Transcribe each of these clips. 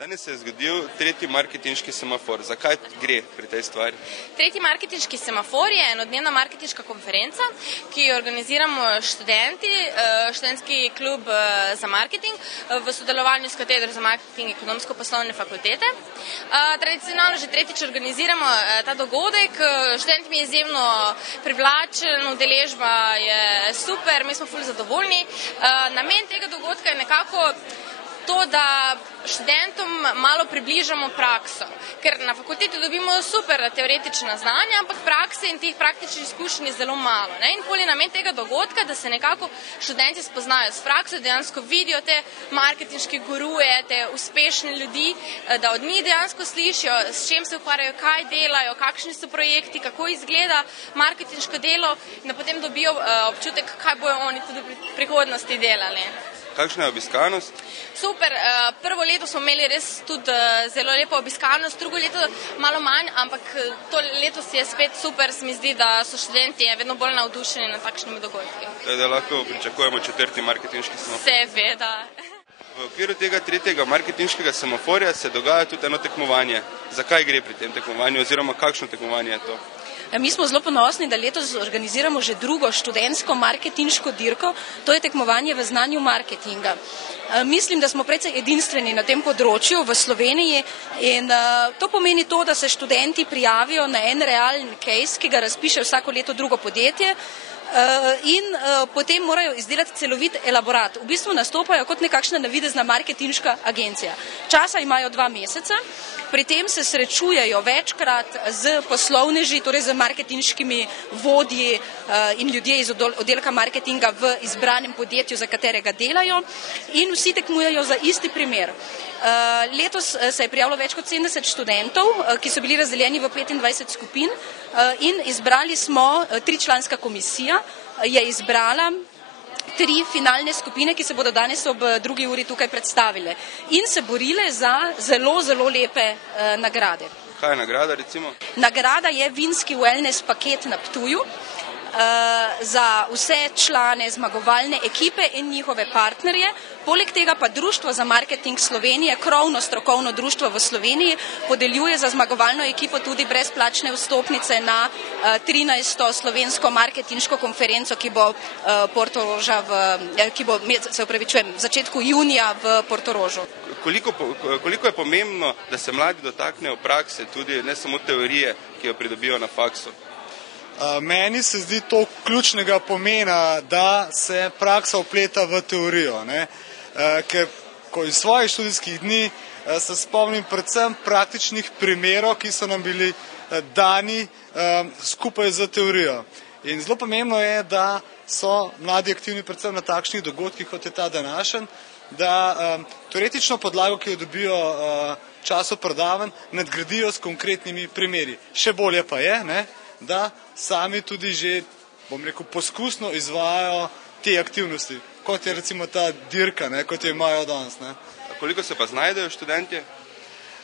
Danes se je zgodil tretji marketinški semafor. Zakaj gre pri tej stvari? Tretji marketinški semafor je enodnevna marketinška konferenca, ki jo organiziramo študenti, študentski klub za marketing v sodelovanju s katedro za marketing ekonomsko-poslovne fakultete. Tradicionalno že tretjič organiziramo ta dogodek. Študent mi je izjemno privlačen, udeležba je super, mi smo ful zadovoljni. Namen tega dogodka je nekako to, da študentom malo približamo prakso, ker na fakulteti dobimo super teoretična znanja, ampak prakse in teh praktičnih izkušenj je zelo malo. In pol je namen tega dogodka, da se nekako študenti spoznajo s prakso, dejansko vidijo te marketinške guruje, te uspešne ljudi, da od njih dejansko slišijo, s čim se ukvarjajo, kaj delajo, kakšni so projekti, kako izgleda marketinško delo, in da potem dobijo občutek, kaj bojo oni tudi v prihodnosti delali. Kakšna je obiskanost? Super, prvo leto smo imeli res tudi zelo lepo obiskanost, drugo leto malo manj, ampak to leto je spet super, se mi zdi, da so študenti vedno bolj navdušeni na takšnimi dogodki. Da lahko pričakujemo četrti marketinški semafor? Seveda. V okviru tega tretjega marketinškega semaforja se dogaja tudi eno tekmovanje. Zakaj gre pri tem tekmovanju oziroma kakšno tekmovanje je to? Mi smo zelo ponosni, da letos organiziramo že drugo študentsko marketinško dirko, to je tekmovanje v znanju marketinga. Mislim, da smo precej edinstveni na tem področju v Sloveniji in to pomeni to, da se študenti prijavijo na en realen case, ki ga razpiše vsako leto drugo podjetje, in potem morajo izdelati celovit elaborat. V bistvu nastopajo kot nekakšna navidezna marketinška agencija. Časa imajo 2 meseca, pri tem se srečujejo večkrat z poslovneži, torej z marketinškimi vodji in ljudje iz oddelka marketinga v izbranem podjetju, za katerega delajo, in vsi tekmujejo za isti primer. Letos se je prijavilo več kot 70 študentov, ki so bili razdeljeni v 25 skupin, in izbrali smo, 3-članska komisija je izbrala 3 finalne skupine, ki se bodo danes ob 2. uri tukaj predstavile in se borile za zelo, zelo lepe nagrade. Kaj je nagrada recimo? Nagrada je vinski wellness paket na Ptuju za vse člane zmagovalne ekipe in njihove partnerje. Poleg tega pa Društvo za marketing Slovenije, krovno strokovno društvo v Sloveniji, podeljuje za zmagovalno ekipo tudi brezplačne vstopnice na 13. slovensko marketinško konferenco, ki bo v začetku junija v Portorožu. Koliko je pomembno, da se mladi dotaknejo prakse, tudi ne samo teorije, ki jo pridobijo na faksu? Meni se zdi to ključnega pomena, da se praksa vpleta v teorijo, ker ko iz svojih študijskih dni se spomnim predvsem praktičnih primerov, ki so nam bili dani skupaj z teorijo. In zelo pomembno je, da so mladi aktivni predvsem na takšnih dogodkih, kot je ta današnji, da teoretično podlago, ki jo dobijo času predavanj, nadgradijo s konkretnimi primeri. Še bolje pa je, da sami tudi že, poskusno izvajajo te aktivnosti, kot je recimo ta dirka, kot jo imajo danes. Koliko se pa znajdejo študentje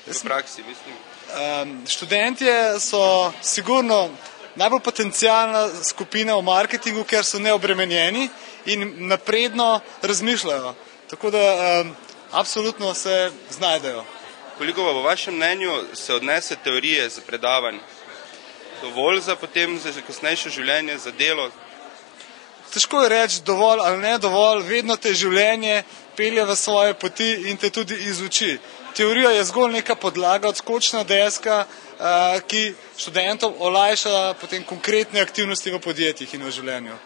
v praksi, mislim? Študentje so sigurno najbolj potencialna skupina v marketingu, ker so neobremenjeni in napredno razmišljajo. Tako da absolutno se znajdejo. Koliko pa po vašem mnenju se odnese teorije za predavanje? Dovolj za potem za kasnejše življenje, za delo? Težko je reči dovolj ali ne dovolj, vedno te življenje pelje v svoje poti in te tudi izuči. Teorija je zgolj neka podlaga, odskočna deska, ki študentom olajša potem konkretne aktivnosti v podjetjih in v življenju.